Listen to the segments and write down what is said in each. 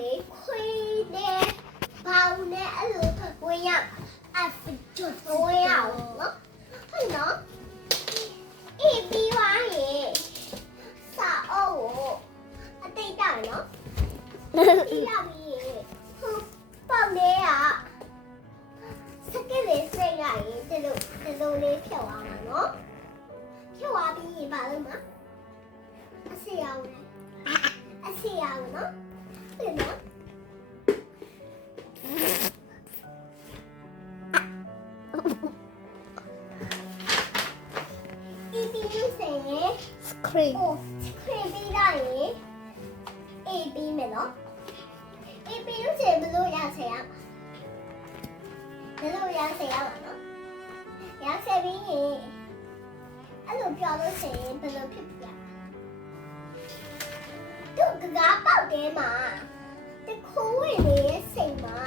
လေခွေးနဲ့ဘောင်နဲ့အဲ့လိုဝင်ရအဖစ်ကျွတ်ဝင်ရအောင်နော်ဟုတ်နော်အေးပြီးသွားရင်စာအုပ်ကိုအတိတ်တာနော်ပြီးရပြီဟိုပေါ့လေးကစကစ်လေးစိတ်ရရင်ဒီလိုလေးဖြုတ်အောင်နော်ဖြုတ်သွားပြီးရင်ပါလို့မအစီအောင်အစီအောင်နော်ဟုတ်နော်screen ခရင်ပြီးလိုက်ရင်အေးပြီးမယ်နော်အေးပြီးလို့ရှိရင်ဘယ်လိုရဆရာဘယ်လိုရဆရာပါနော်ရဆရာပြီးရင်အဲ့လိုပြောလို့ရှိရင်ဘယ်လိုဖြစ်ပြသူကကားပေါက်တယ်မှာတခိုးဝင်နေတဲ့စိတ်မှာ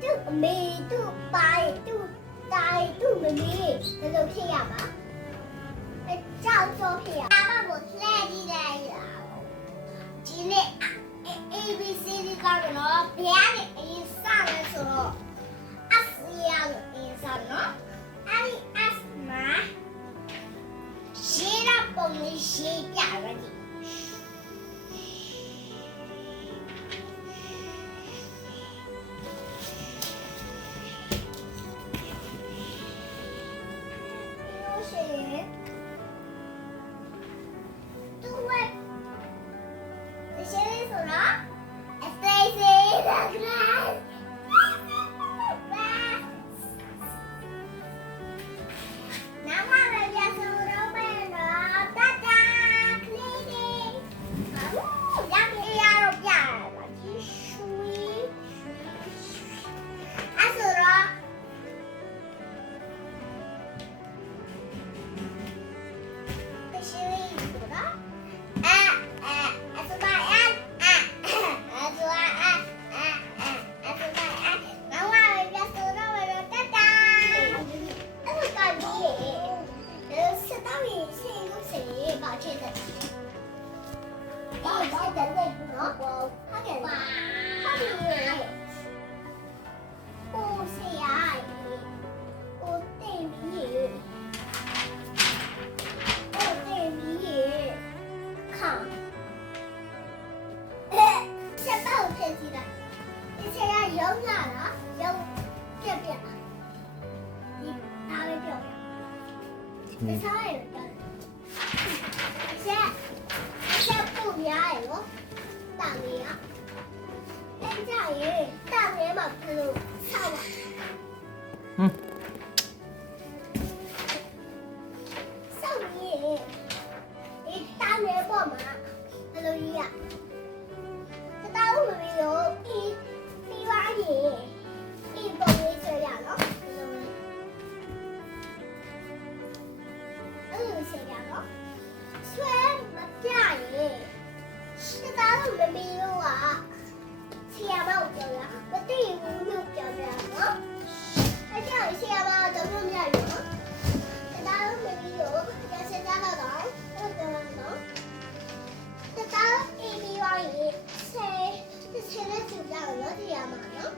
သူ့အမေသူ့ပါးသူ့တိုင်းသူ့မမေဘယ်လိုဖြစ်ရမှာကြောက်ကြောဖြစ်ရအမကိုလှည့်ကြည့်လိုက်ရဒီနေ့ ABC ကတော့ဘယ်နဲ့အရင်စလဲဆိုတော့ S ရလို့အရင်စနော်အဲ့ဒီ S မှာရှင်းတော့ပုံလေးရှင်းပြရတယ်你猜有的，先不别了，大米啊，等下也大米嘛，不如炒吧。上米，你大米不嘛，不如一样。这大米有一碗米，一包米这样咯。ဆွဲမပြရင်စတားလို့မမီလို့อ่ะဆရာမကိုပြောရမသိဘူးလို့ပြောပြနော်အဲ့ကြောင့်ဆရာမကတော့မမြရနော်စတားလို့မမီလို့ရစကြတော့ဟုတ်တယ်နော်စတားအေးပြီးပါရင်ဆဲနဲ့သူပြောရနော်ဆရာမနော်